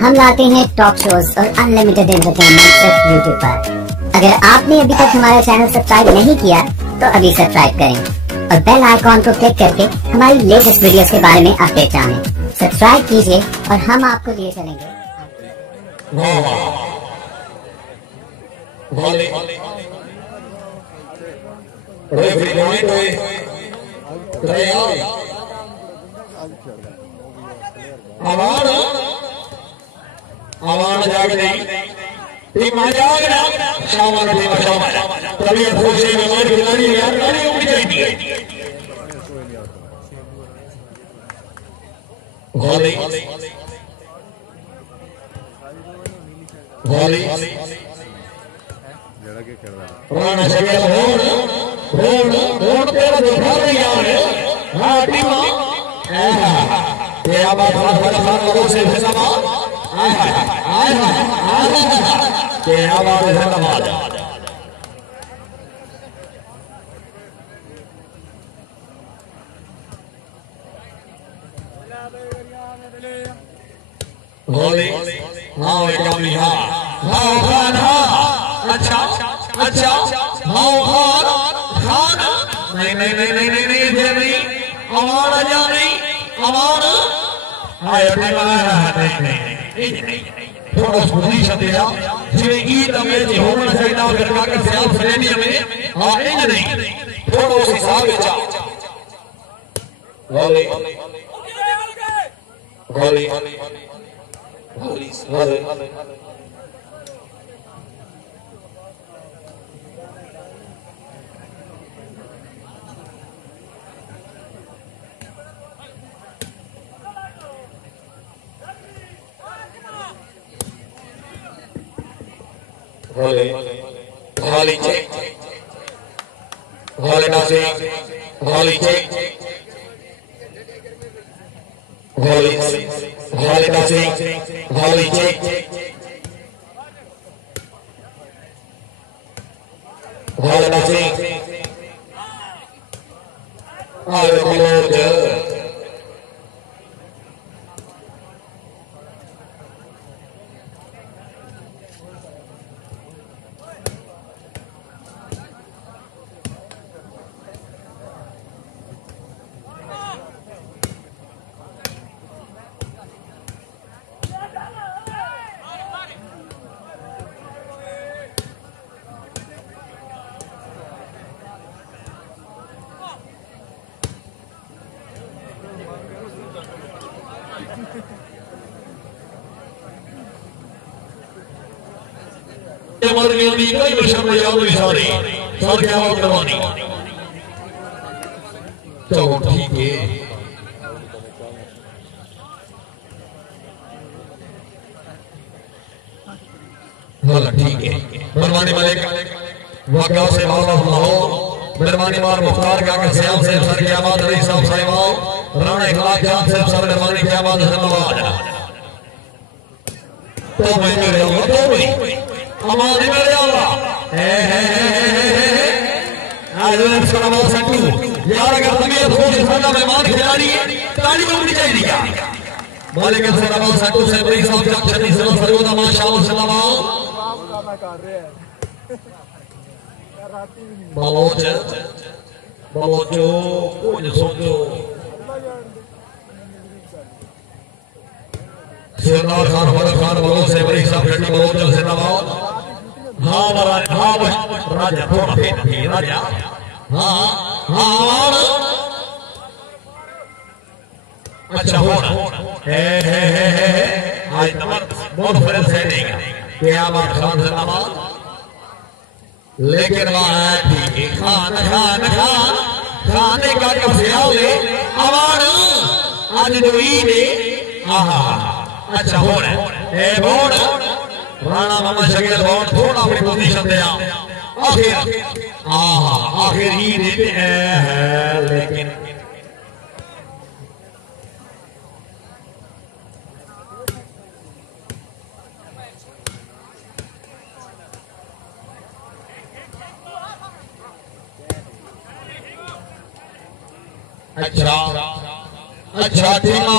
हम लाते हैं talk shows और अनलिमिटेड एंटरटेनमेंट सिर्फ यूट्यूब पर। अगर आपने अभी तक हमारा चैनल सब्सक्राइब नहीं किया तो अभी सब्सक्राइब करें और बेल आइकॉन को क्लिक करके हमारी लेटेस्ट वीडियोस के बारे में अपडेट जानें। सब्सक्राइब कीजिए और हम आपको लिए चलेंगे। आवाज जाग नहीं टीम आ जाएगा शाबाश टीम शाबाश तभी खुशी में मार खिलाड़ी यार गाड़ी उड़ जाएगी गोली गोली जड़ा के कर रहा राणा सैयाल होड़ तेरा दिखा रही यार हां टीम तेरा बात खान लोगों से समा क्या बात है धन्यवाद गोली हाँ कमी हाँ खान अच्छा अच्छा हाँ खान नहीं नहीं नहीं नहीं नहीं नहीं इधर नहीं हमारा जा नहीं हमारा नहीं थोड़ा पोजीशन दिया जिਵੇਂ ईद में होना चाहिए अगर काका सयाल स्टेडियम में हां इंज नहीं थोड़ा उस हिसाब ਵਿੱਚ गोली गोली गोली Holy, holy check, holy dancing, holy check, holy, holy dancing, holy check, holy dancing, holy Lord. कोई मिशन में जाओ सॉरी सर क्या बात करवानी चलो ठीक है बोला ठीक है मेहरबानी मलिक वाकई से मामला हो मेहरबानी मार मुख्तार काका सयाल से सर क्या बात है साहब साहिवाल राणा इखलास जान से सर मेहरबानी क्या बात है धन्यवाद तो मैं मेरे हो हमारे मेरे अल्लाह आज इसका नाम संतू यार अगर तुम ये भोज खाना मेहमान खिलाड़ी ताली बजनी चाहिए क्या मालिक का नाम संतू से बड़ी सब जब छठी से सरगोदा माशाअल्लाह सलाम कर रहे हैं बलोच बलोचो कोई सोचो सिरदार खान फरक खान बलोच से बड़ी सब छठी बलोच से नाम हाँ राजा थोड़ा फेंक राजा हाँ अच्छा होना आज नंबर बहुत फर्क है नहीं क्या बात खान से नमाज लेकिन बात ठीक है खान खाने का सयाल है हमारा आज जो ईद है अच्छा होना है होना राणा मामा शकील बहुत थोड़ा अपनी पोजीशन दिया आखिर ही देते हैं लेकिन अच्छा अच्छा ठीक हो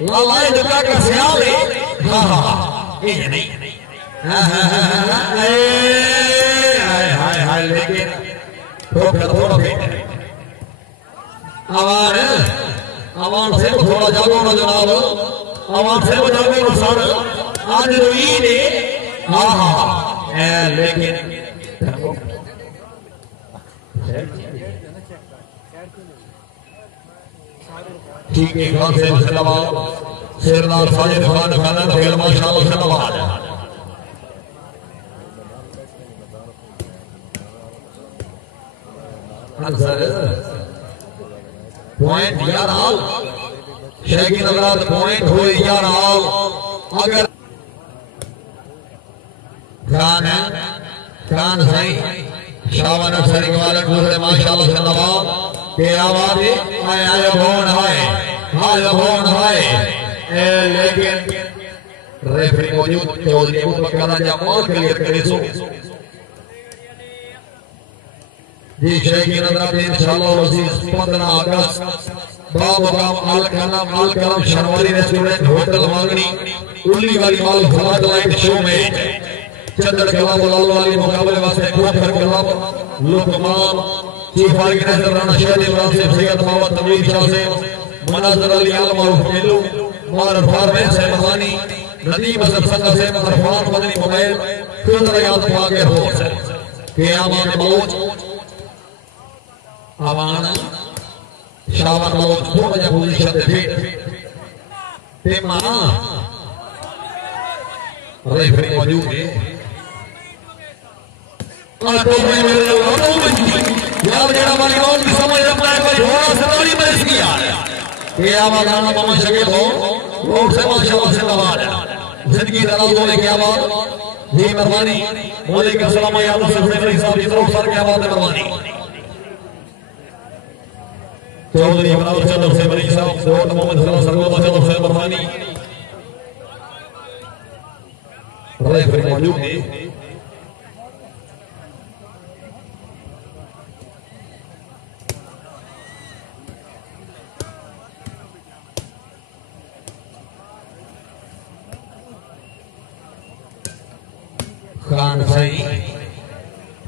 लालाए दुका का सियाल है हाँ हाँ ये नहीं हाय हाय लेकिन थोड़ा फेट आवान से थोड़ा जागो ना जनाब आवान से जागो ना सर आज रोई ने हाँ हाँ लेकिन ठीक है खान से सलाम शेरदार साजिद खान खाना खेल माशाल्लाह सलाम सर पॉइंट यार हाल शेखी नजरात पॉइंट हो यार हाल अगर खान सही शाबान सरी वाले दूसरे माशाल्लाह सलाम के आवाज आया भवन है लेकिन रेफरी मौजूद चौधरी को पकड़ा जा मार क्लियर करे सो जी शेखी नजरात इंशाल्लाह अजीज 15 अगस्त बमकाम अलकलम शनवारी रेस्टोरेंट होटल मांगनी उल्ली वाली माल फ्लड लाइट शो में चंद्र कलाम वाली मुकाबले वास्ते कोठर कलाम लुकमान चीफ ऑर्गेनाइजर राणा शहरी वासिफ सैयद मोहम्मद तमीर शाह से मनाजर अली आलम और मेलू मार फारमेन से महानी नदीम असद संग से अरफान मदनी मोबाइल खुद याद पाके हो क़यामत मौत आवाना शाबान मौत थोड़ा जा पोजीशन दे ते मां रेफरी मौजूद है यार जेड़ा वाली बात भी समझ रखना है कोई घोड़ा सवारी में इसकी यार ये आवाज आना मामा शकील हो लोग से माशाल्लाह से आवाज जिंदगी दराज होने की आवाज जी मेहरबानी वालेकुम अस्सलाम या अल्लाह से मेरी साहब की तरफ सर की आवाज मेहरबानी चौधरी इमरान चंद्र से मेरी साहब डॉक्टर मोहम्मद सल्लल्लाहु अलैहि वसल्लम से मेहरबानी रेफरी मौजूद है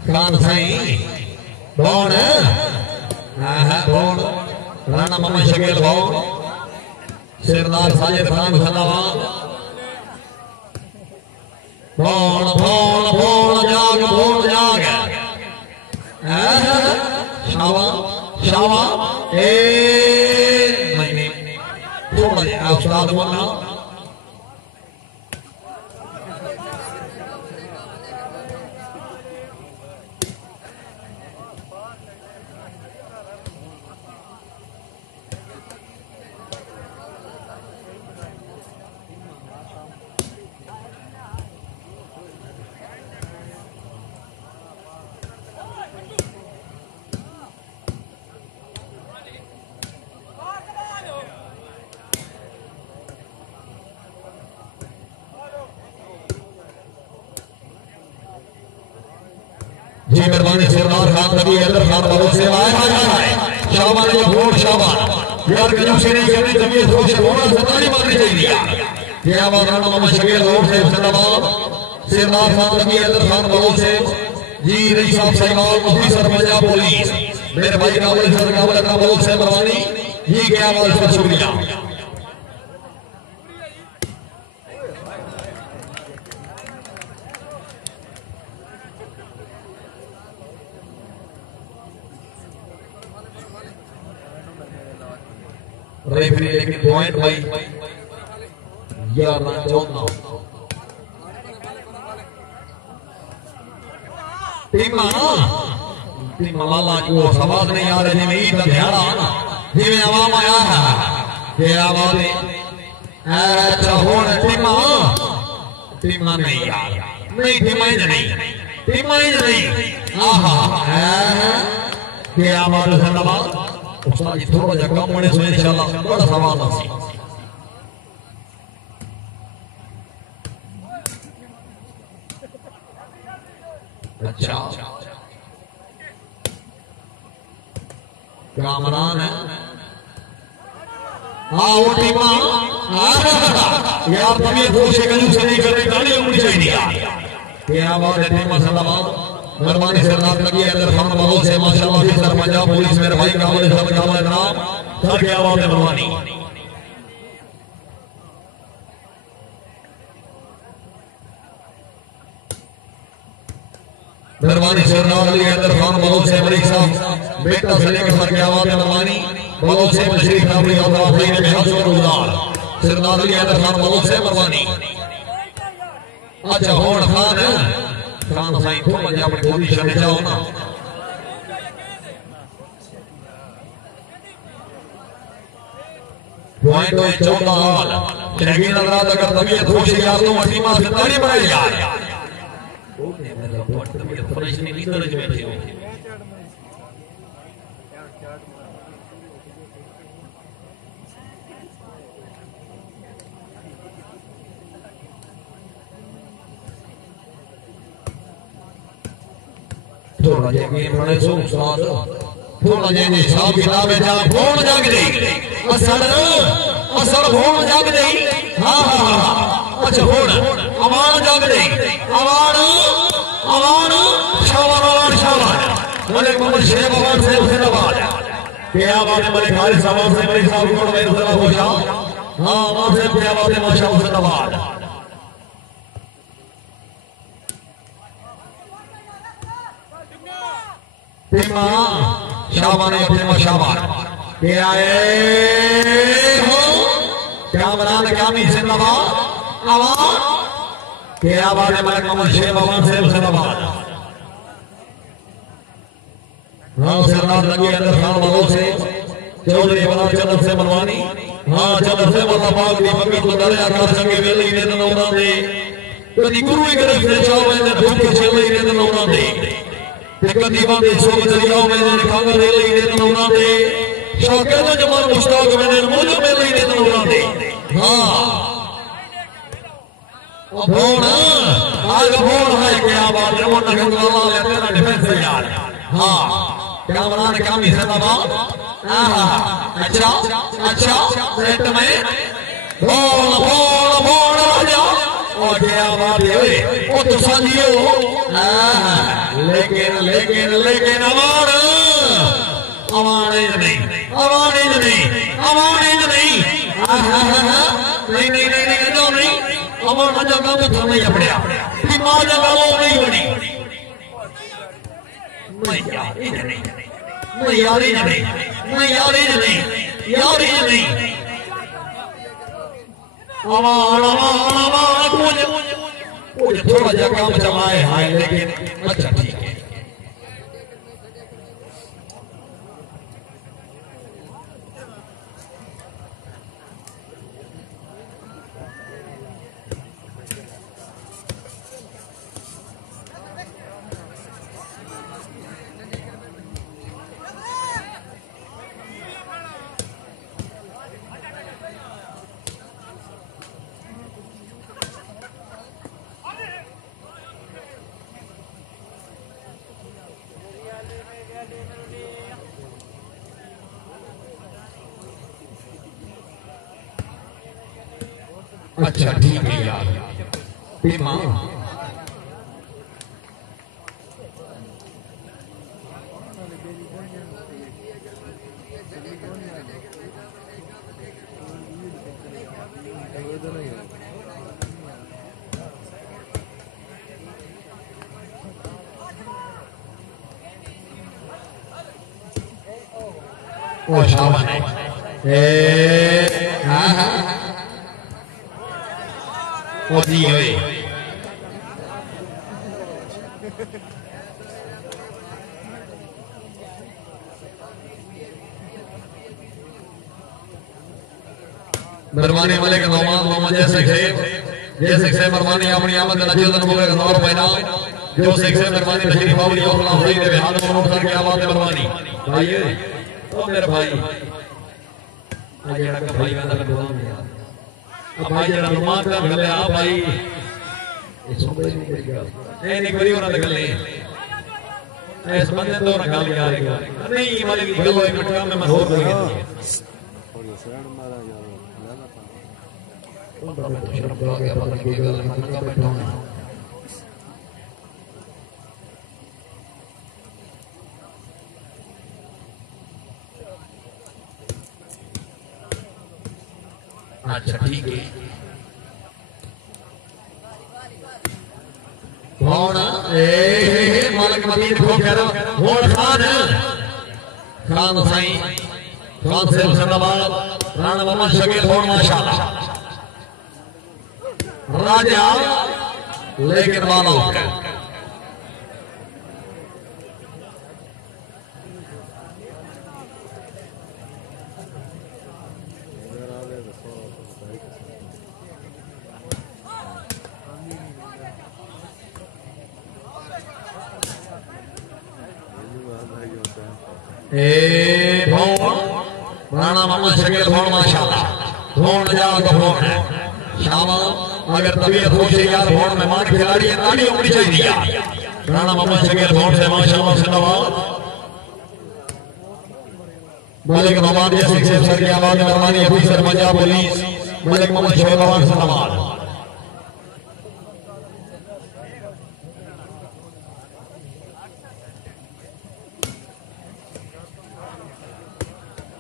खान सही कौन कौन राणा मामा शकील कौन शेरदार साजिद खान सलाम कौन जाग शावा मैंने थोड़ा उस्ताद बोलना जी मेहरबानी सरदार खान नबी हैदर खान बहुत से आए शाबान ये वोट शाबान यार गजब से नहीं करनी जमीन सोच होना सतानी मारनी चाहिए ये आवाज राणा मामा शकील वोट से जिंदाबाद सरदार खान नबी हैदर खान बहुत से जी रईस साहब सैयाल ऑफिसर पंजाब पुलिस मेरे भाई काबुल सर काबुल का बहुत से मेहरबानी जी के आवाज से शुक्रिया रेफरी लेकिन पॉइंट भाई यार ना चौथा टीम लाला को आवाज नहीं आ रही में ईद ध्यान आना जिमें आवाम आया है के आवाज अच्छा होन टीम नहीं यार नहीं टीम नहीं आहा के आवाज जिंदाबाद उस्ताद जी थोड़ा जा कम होने से इंशाल्लाह बड़ा सवाल है अच्छा कामरान है हाँ वो टीमा यार तबीयत खुश है कहीं से नहीं करने गाड़ी उमड़ी चाहिए यार क्या बात है टीमा सलामत मेहरबानी सरदार नबी अंदर खान बहुत से माशाल्लाह से सर पंजाब पुलिस मेरे भाई काबिल सब काबिल नाम सर क्या बात है मेहरबानी मेहरबानी सरदार नबी अंदर खान बहुत से मलिक साहब बेटा से लेकर सर क्या बात है मेहरबानी बहुत से मशरीफ नामरी अल्लाह भाई ने हाथ जोड़ गुजार सरदार नबी अंदर खान बहुत से मेहरबानी अच्छा होड़ खान है खान साईं थोड़ा जा अपनी पोजीशन में जाओ ना पॉइंट है 14 हाल लेकिन अगर तबीयत खुश है यार तो टीमा से ताली बजाई यार तबीयत फ्रेश नहीं तो रज बैठे हो थोड़ा जगह बड़े सो साथ थोड़ा जगह हिसाब किताब है जा फोन जाग दे असर फोन जाग दे हां हां अच्छा फोन अमान जाग दे अमान शाबाश मलिक मोहम्मद शेख अमान से हुसैनाबाद क्या बात है मलिक खालिद साहब से मलिक साहब को मैं हुसैना होशा हां अमान से क्या बात है माशाअल्लाह हुसैनाबाद टीमा शाबान है टीमा शाबान के आए हो क्या बनान क्या मी जिंदाबाद आवाज के आवाज है मलिक मोहम्मद शेख अमान से हुसैनाबाद हाँ सरदार नबी अंदर खान वालों से चौधरी बना चंद्र से मनवानी हाँ चंद्र से मल्ला पाक दी मक्की तो दरिया का संगे वेले ने नौना दे कदी गुरु ही करे से चावे ने धूप के चले ने नौना दे कदी बांधे सो दरियाओं में ने खागर ले ने नौना दे शौके तो जमान मुश्ताक में ने मुझ में ले ने नौना दे हाँ बोल आज बोल है क्या बात है वो नगन वाला लेते ना डिफेंस यार हाँ क्या बनाने का भी जिंदाबाद अच्छा सेट में बोल राजा और क्या बात है वो तो साजियो लेकिन अमाने नहीं अमर मजा काम तो नहीं अपने दिमाग लगा वो नहीं बनी यारी नहीं मुझे थोड़ा जा काम चलाए हाय लेकिन अच्छा ठीक है अच्छा ठीक है यार टीमा ओ शाबाश हाँ जी मेहरबानी मलिक मोहम्मद जैसे मेहरबानी अपनी आमद नजीदन हो गए नौर महीना जो से मेहरबानी शरीफ बावली और अल्लाह भाई ने हाथ में उठा के आवाज मेहरबानी भाई ओ मेरे भाई आगे का भाई वाला दुआ में अब भाई जरा नुमान का गले आ भाई नहीं करी होना गले ऐसे बंदे तो ना गाली आ रही नहीं वाले की गलो एक मिनट में हो गई अच्छा ठीक है कौन मालिक मदीन को कह रहा और खान साईं खान से हुसैनाबाद राणा मोहम्मद शकील और माशाल्लाह राजा लेकिन वालों राणा मोहम्मद शकील भौन माशाल्लाह भौन जाओ तो भौन है शाबाश अगर तबीयत हो जाए यार भौन में मान खिलाड़ी है ताली होनी चाहिए राणा मोहम्मद शकील भौन से माशाल्लाह जिंदाबाद मलिक मोहम्मद जैसे सर की आवाज में रवानी अफसर पंजाब पुलिस मलिक मोहम्मद शकील भौन जिंदाबाद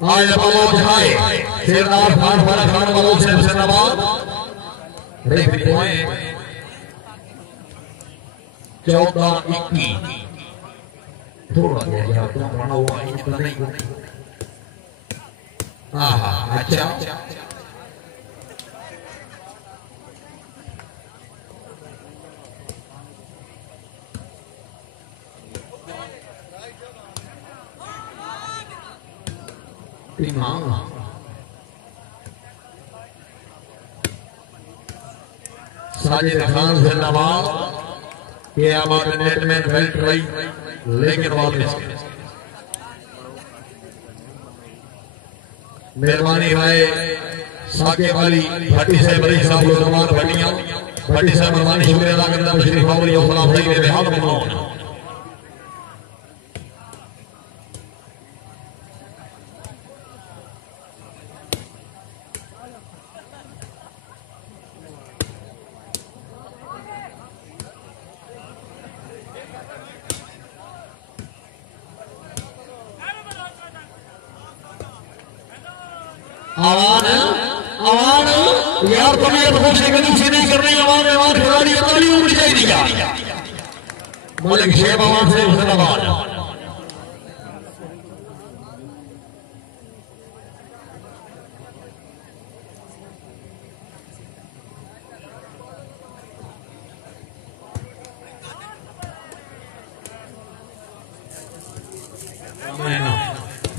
आज बाबा उठाए शेरदार खान वाला खान वालों से हुसैनाबाद रेफरी पॉइंट 14-21 थोड़ा गया तो बना हुआ इतना नहीं अच्छा साजिद खान जिंदाबाद के हमारे नेट में बेल्ट रही लेकिन वापस मेहरबानी भाई साके वाली भट्टी से बड़ी साहब लोग भट्टियां भट्टी से मेहरबानी शुक्रिया अदा करता हूं शरीफ भाई और गुलाम भाई के बिहार में आवाज यार तुम्हें से नीचे नहीं करनी आवाज खिलाड़ी ताली होनी चाहिए मलिक शेख आवाज से हुसैनाबाद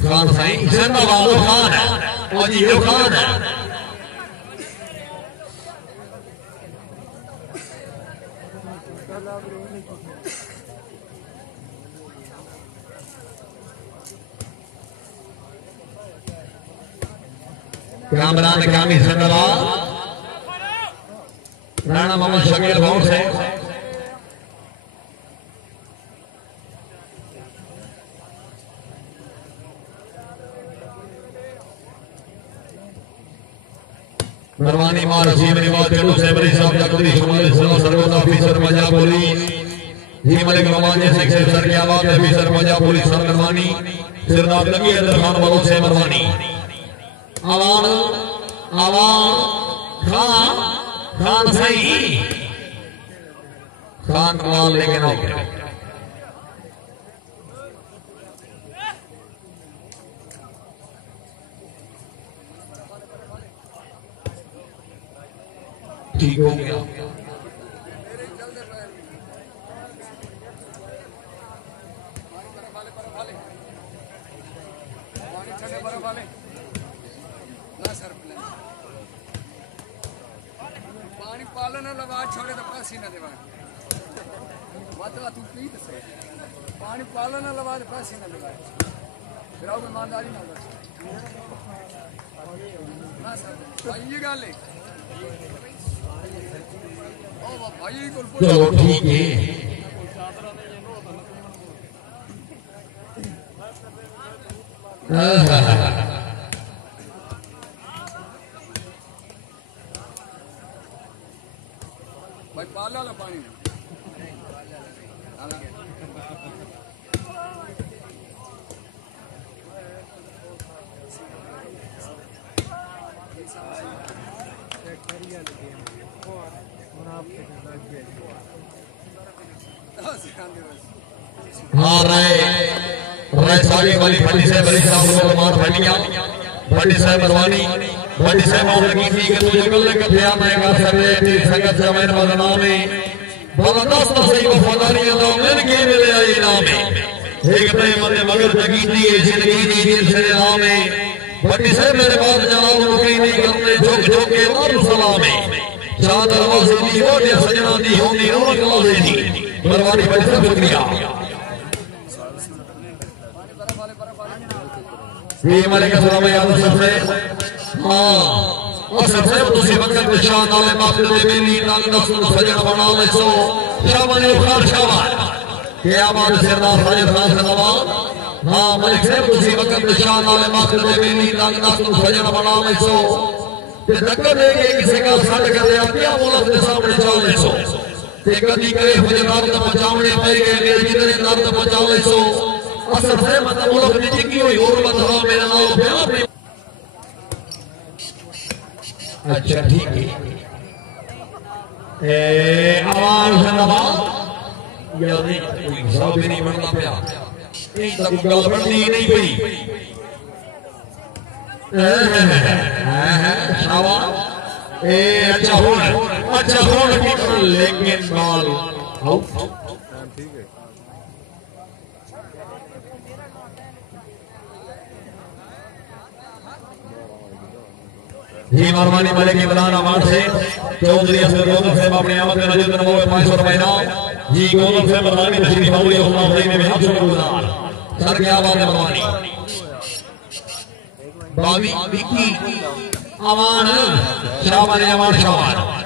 खान साईं जिंदाबाद खान है और ये खान है कामरान कामी जिंदाबाद राणा मोहम्मद शकील भौन से मेहरबानी मार जी मेरी बात तेलुगु से बड़ी साहब जगदीश कुमार सर्वोदय ऑफिसर पंजाब पुलिस जी मलिक मोहम्मद जैसे सर की आवाज ऑफिसर पंजाब पुलिस सर मेहरबानी सिरदार लगी है खान वालों से मेहरबानी आवाज आवाज खान खान सही खान कमाल लेकिन हो गया ठीक हो गया पानी पालन लगा छोड़े तो पासी न देवा मतलब तू पी तो पानी पालन लगा तो पासी न देवा फिर आओ ईमानदारी ना बस ना सर भाई ये गाल है चलो ठीक है भाई पाला ला पानी हाँ राय सारी वाली भट्टी से बड़ी साहब मार भटिया भट्टी से बरवानी भट्टी से मार की थी कि तुझे कल के ध्यान में का सर्वे की संगत से मैंने बदना में बलदास तो सही वफादारी अल्लाह मिल के मिले आई नाम एक नहीं मने मगर जगी थी जिंदगी दी दिल से नाम भट्टी से मेरे बाद जवाब रुकी नहीं करते झुक झुक के और सलाम चादर वासी दी और सजना दी होनी और कलावे दी बरवानी भट्टी से शुक्रिया ये मलिक सलाम याद सबसे हाँ और सबसे तुझे वक्त निशान नाले माफी दे मेरी नाल नस्ल सजन बना ले सो शाबान उखार शाबान के आवाज से ना साजिद खान से नवाज हाँ मलिक से तुझे वक्त निशान नाले माफी दे मेरी नाल नस्ल सजन बना ले सो ते धक्का देके किसी का साथ कर ले अपने औलाद के सामने चल ले सो ते कदी करे मुझे रात का बचावने पे गए मेरे जिंदगी रात का बचाव ले सो असर से मतलब वो लोग नीचे की हुई और बताओ मेरा नाम पे अच्छा ठीक है आवाज है नवा यार नहीं हिसाब ही नहीं बनना पिया एक तक गल बननी नहीं पई शाबाश अच्छा हो लेकिन बाल आउट जी मरवानी मलिक इमरान अवार्ड से चौधरी असगर गोदर साहब अपने आमद में नजर नमो 500 रुपए इनाम जी गोदर साहब मरवानी तशरीफ मामूली खुदा सही में हाथ शुक्रगुजार सर क्या बात है मरवानी बावी विकी अमान शाबान अमान शाबान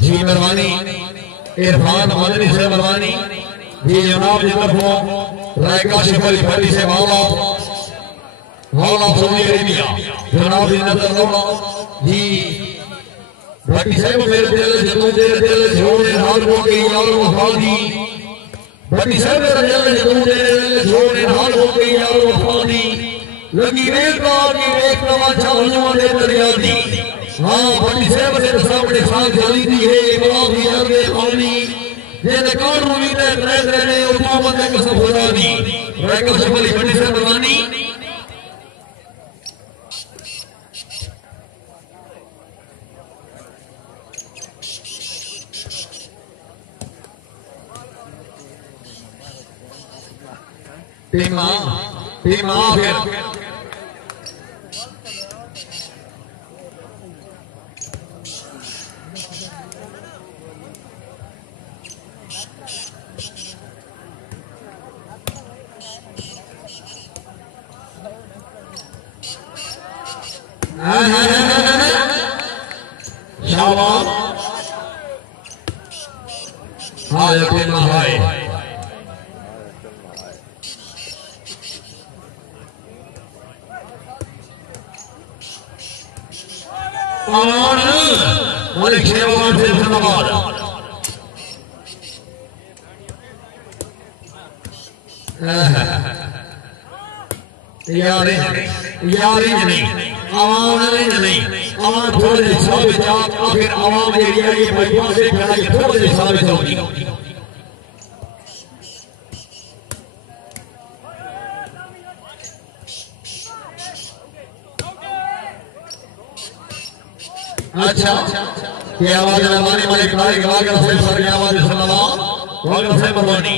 जी मरवानी इरफान मदनी से मरवानी जी जनाब जी तरफों रायका शिफली फली से वाला सऊदी अरेबिया जनाब जी नजर लौला जी भट्टी से मेरे दिल जतू तेरे दिल छोड़े हाल हो गई यार वफादी भट्टी से मेरे दिल जतू तेरे दिल छोड़े हाल हो गई यार वफादी लगी वेख नवा चाहने दे दरिया दी हाँ भट्टी से मेरे सामने साल चली थी है इमाम भी आगे खानी ये रिकॉर्ड मूवी ने ट्रैक रहने उठावा तक सब हो जानी रायका शिफली भट्टी से मरवानी टीमा फिर शाबाश हाँ यकीन हाय और मलिक शेरवान से धन्यवाद यार नहीं आवाम नहीं आवाम थोड़े हिसाब से आखिर आवाम एरिया ये बाईपास से खड़ा है थोड़े हिसाब से होगी अच्छा ये आवाज लगाने वाले खिलाड़ी वागर से सर की आवाज सलाम वागर से मरवानी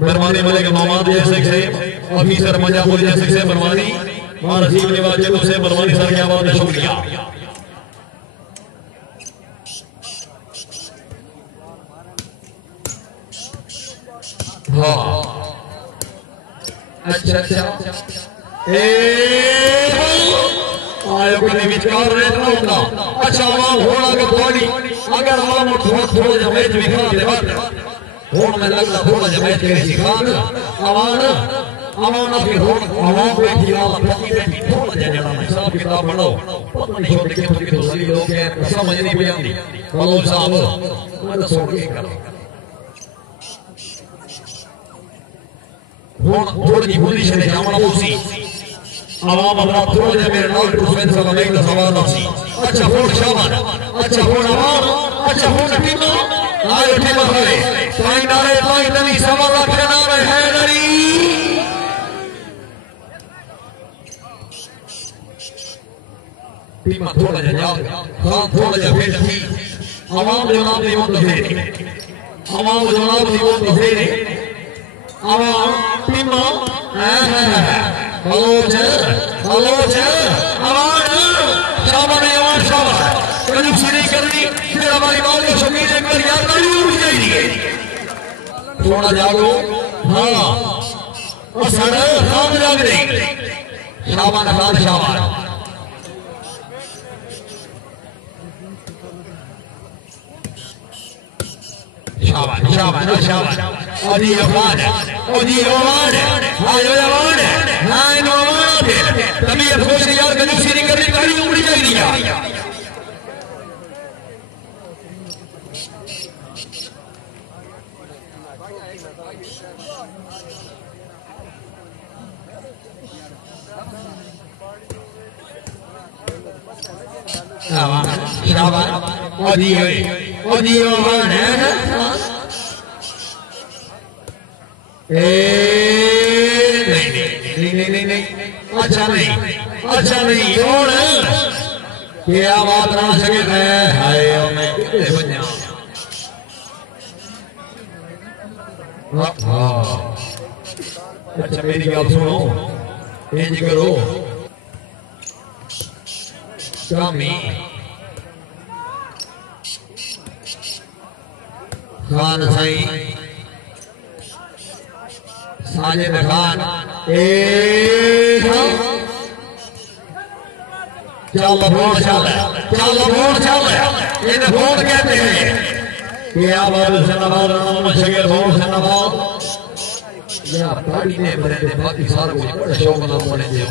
मरवानी वाले के मामा जैसे से ऑफिसर मजापुर जैसे से मरवानी और रसीब निवाज से मरवानी सर की आवाज शुक्रिया हाँ अच्छा अच्छा आयो कोई विचार रहता होगा अच्छा आवाम होना के थोड़ी अगर आवाम थोड़ा जमेत दिखा दे बात होड़ में लगता थोड़ा जमेत के दिखा आवाम की होड़ आवाम बैठी बैठी थोड़ा जगह में सब किताब पढ़ो पता नहीं छोड़ के मुझे तो सही लोग हैं समझ नहीं भी आती बोलो साहब मैं तो सोच के करो होड़ की बोली से जामना उसी आवाम अपना थोड़ा जब मेरे नाल ट्रूफेंस का नहीं तो सवाल नहीं अच्छा होड़ शाबाश अच्छा होड़ आवाम अच्छा होड़ टीम आयो टीम है साइन डाले साइन नहीं सवाल रखना है नरी टीम थोड़ा जा हां थोड़ा जा फिर थी आवाम जनाब ने वो तो है आवाम जनाब ने वो तो है आवाम टीम हेलो जे आवाज शाबाश आवाज शाबाश कभी सीधी करनी फिर हमारी बात को शकील एक बार याद नहीं उठ जाएगी थोड़ा जागो हाँ और सारा काम जाग रही शाबाश शाबाश शाबाश शाबाश शाबाश ओदी आवाज आयो आवाज हां नो आवाज तबीयत खुश यार कभी सीधी करनी गाड़ी उड़ जाएगी शाबाश ओदी आवाज नहीं अच्छा नहीं और क्या बात ना सके हाय मैं कितने बन्या अच्छा मेरी गल सुनो इंज करो शामी खान साईं साजिद खान चल वोट चल इन्हें वोट कहते हैं क्या बात जिंदाबाद शगीर वोट जिंदाबाद या पार्टी ने बने बाकी सारा कुछ बड़ा शौक ना होने दे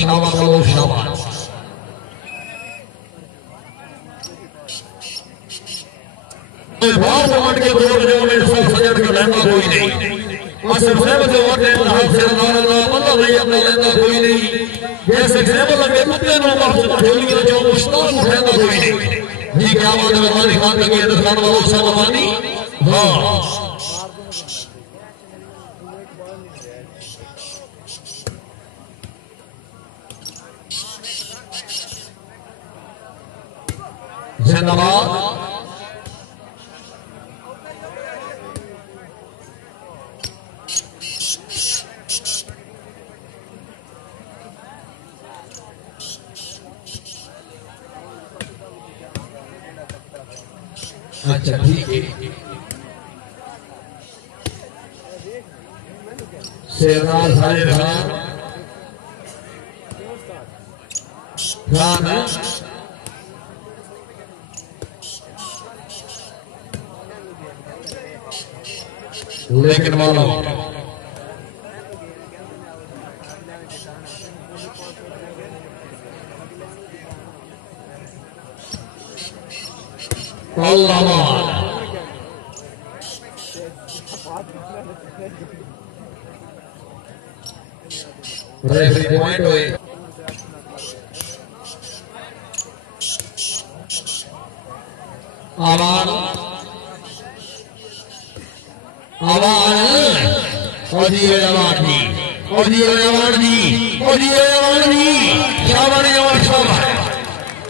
शाबाश शाबाश बहुत वोट के वोट जो में सब सजद का लहंगा कोई नहीं और सबसे बड़े वोट है हाथ से अल्लाह बंदा नहीं अपना लहंगा कोई नहीं जैसे जैसे लगे कुत्ते नो मार ढोलियां जो मुश्ताक उठाना कोई नहीं जी क्या बात है हमारे खान का ये दस्तान वालों सलामी हां जिंदाबाद अच्छा ठीक है शेरनार साजिद खान लेकिन वालों अल्लाह रेफरी पॉइंट हुए आवाज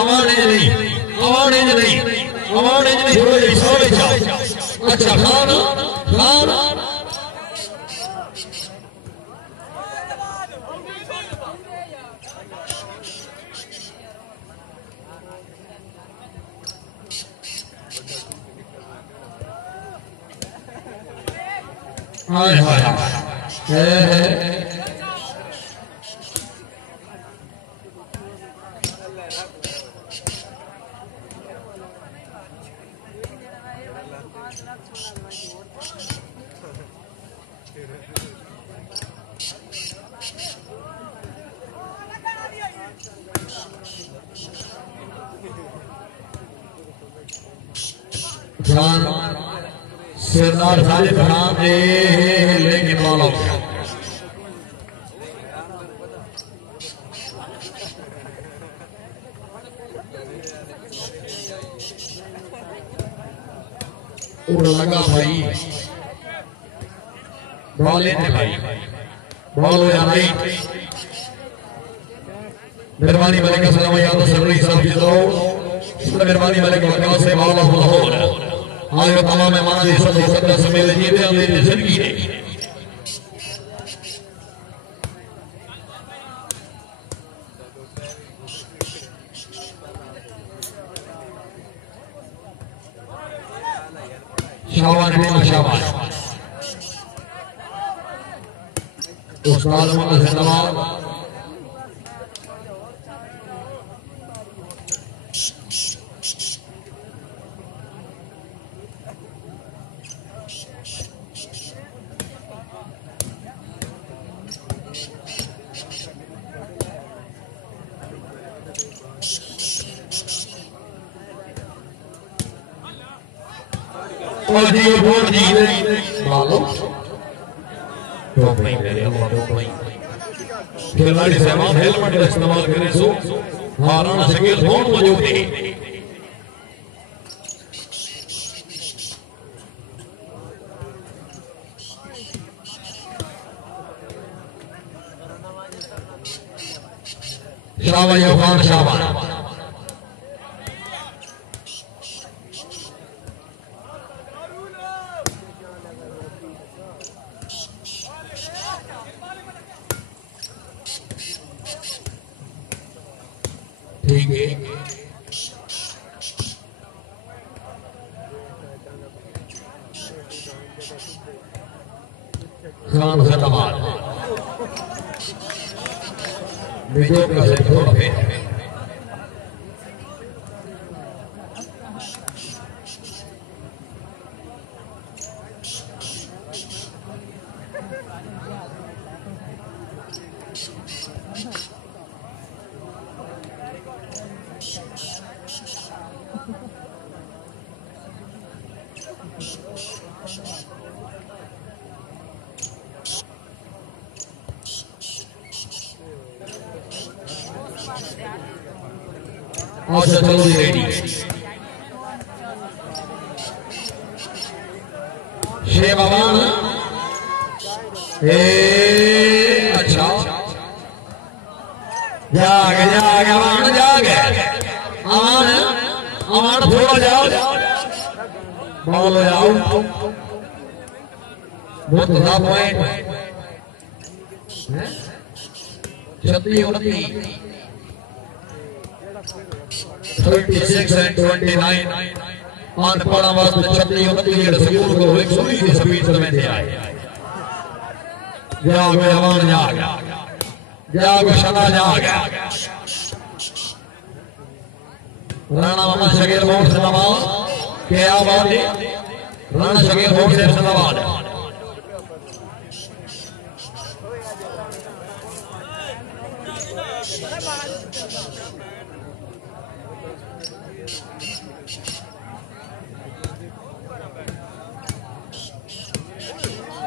आवान इंज नहीं आवान इंज नहीं थोड़ा जाए सारे जा अच्छा खान हाय हाय सरदार साजिद खान ने लेकिन वाला लगा भाई बॉल भाई बॉल हो जाए मेहरबानी वाले का सलाम याद सरवरी साहब की दो मेहरबानी वाले का से वाला हो आज तमाम मेहमान इज्जत समेत जीते मेरी जिंदगी ने शाबाश उस्ताद मोहम्मद जिंदाबाद खिलाड़ी साहब हेलमेट का इस्तेमाल करें सो हाराना शकील बहुत मौजूद है शाबाश शाबाश ठीक है खान जिंदाबाद वीडियो का से थोड़ा पे अच्छा चलो रेडी शेर बाबा अच्छा जागे आवान थोड़ा जाओ बॉल जाओ बहुत बड़ा पॉइंट 36 and 29 on पड़ा बात 36 29 स्कूल को 120 की स्पीड में थे आए जाओ जवान जाओ शना जाओ राणा मामा शकील मोड़ से नवाज क्या बात है राणा शकील मोड़ से नवाज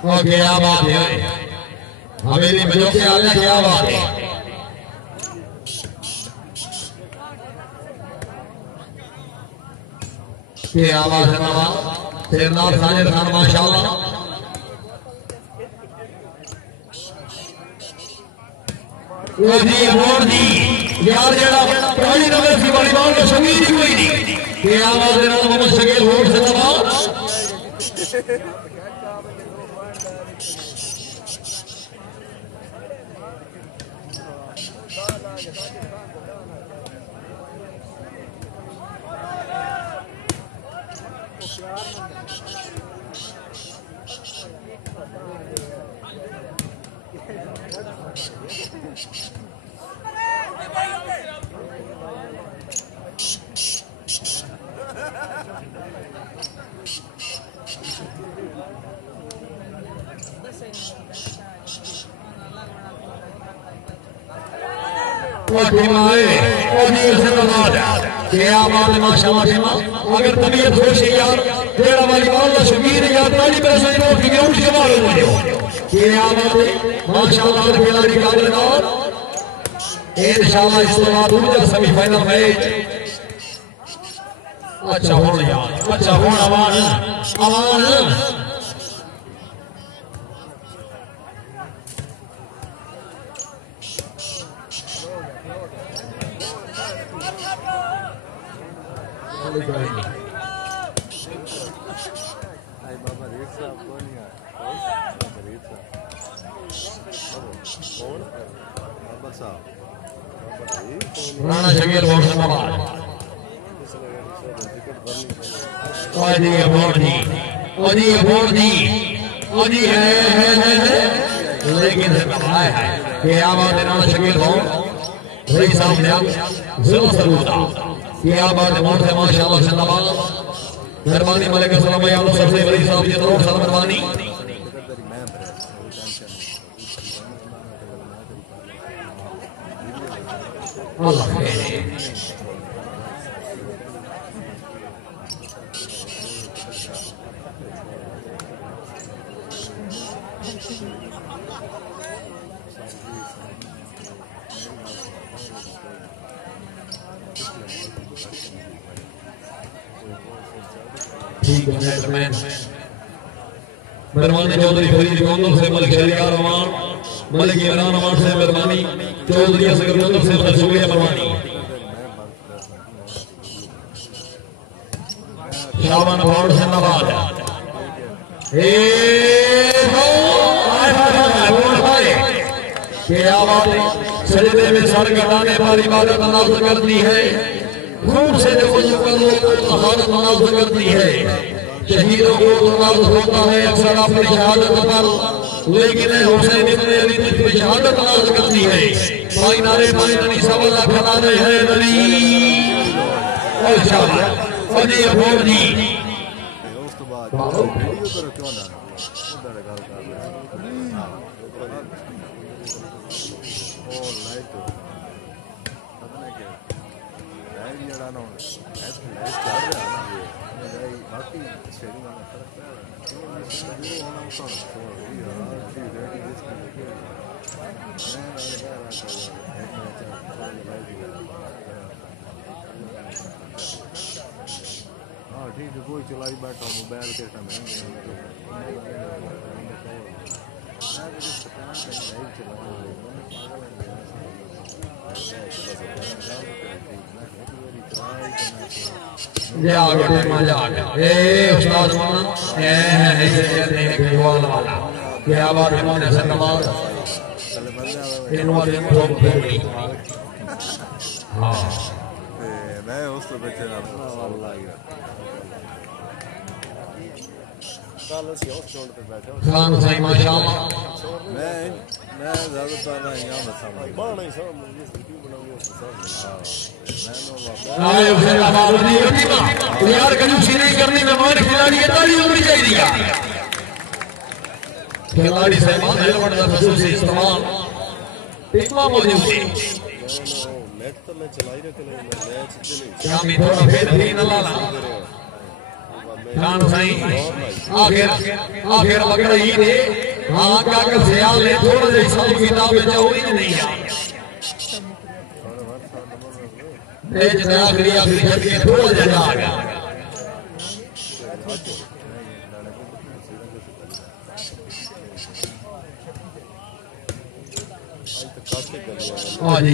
क्या बात है हवेली में जो क्या बात है क्या आवाज है बाबा सरदार साजिद खान माशाल्लाह वो जी यार जेड़ा पहली नंबर की वालीबॉल का शौकीन कोई नहीं कि आवाज देना मोहम्मद शकील होठ से दबा अगर तबीयत खुश है यार तेरा वालीबॉल का शौकीन है यार ताली पैसे ट्रॉफी में उठ के मारो मुझे क्या बात है माशाल्लाह खिलाड़ी काबलियत इंशाल्लाह इस बार दूसरा सेमीफाइनल मैच अच्छा हो यार अच्छा हो आवाज राणा शकील बहुत धन्यवाद लेकिन क्या बात है राणा शकील भाई सामने जरूर क्या बात है बहुत है माशाल्लाह धन्यवाद मेहरबानी मलिक सलाम सबसे बड़ी साहब ये तो मेहरबानी मेहरबानी चौधरी फरीद गोंदल से मलिक शरिया रमान मलिक इमरान अमान से मेहरबानी चौधरी असगर गोंदल से मलिक शुक्रिया मेहरबानी शाबान अवार्ड से नवाज क्या बात है सजदे में सर कटाने पर इबादत नाज़ करती है खूब से जो हालत नाज़ करती है शहीदों को तो नाज़ होता है अक्सर अपनी शहादत पर लेकिन हुसैन इब्न अली की शहादत नाज़ करती है भाई नारे भाई नबी सवाल फलाने हैं नबी और शाबाश और ये बोल दी उस तो बाद वीडियो करो क्यों ना उधर गल कर हां ओ लाइट पता नहीं क्या लाइट जड़ा ना ऐसे लाइट चल रहा है ना ये बाकी शेयरिंग वाला फर्क है वो होना उसका यार जी रेडी इसके हाँ ठीक है कोई चलाई बैठा मोबाइल के क्या बात है मैं उस तो बच्चे ना खान साईं माशाअल्लाह मैं ज्यादातर ना यहां बसा बाण ही सब वीडियो बनाऊंगा आए उसे आवाज नहीं होती ना यार कंजूसी नहीं करनी मैं मान खिलाड़ी है ताली होनी चाहिए खिलाड़ी से मान हेलमेट का खसूसी इस्तेमाल इतना मौजूद है नेट तो मैं चला ही रखे मैच चले क्या मैं थोड़ा बेहतरीन लाला खान साईं आखिर पकड़ ही दे हां काका सयाल ने थोड़ा सा हिसाब किताब में जाओ ही नहीं यार मैच में आखिरी करके थोड़ा सा आ गया हाँ जी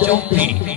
34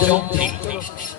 34